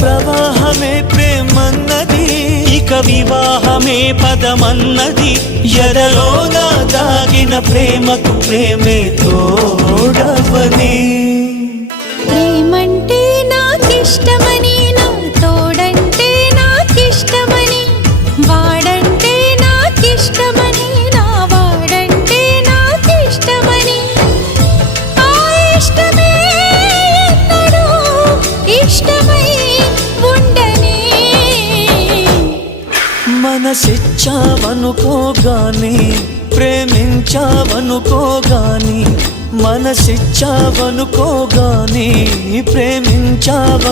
ప్రవాహమే ప్రేమన్నది, ఇక వివాహమే పదమన్నది. ఎదలోన దాగిన ప్రేమకు ప్రేమే తోడవని. ప్రేమంటే నాకిష్టమని, నా తోడంటే నాకిష్టమని, వాడంటే నాకిష్టమని, నా వాడంటే నాకిష్టమని. ఆ ఇష్టమే ఎన్నడూ ఇష్టమై ఉండని. మనసిచ్చావనుకోగాని ప్రేమించావనుకోగాని, మనసిచ్చావనుకోగాని ప్రేమించావనుకోగాని.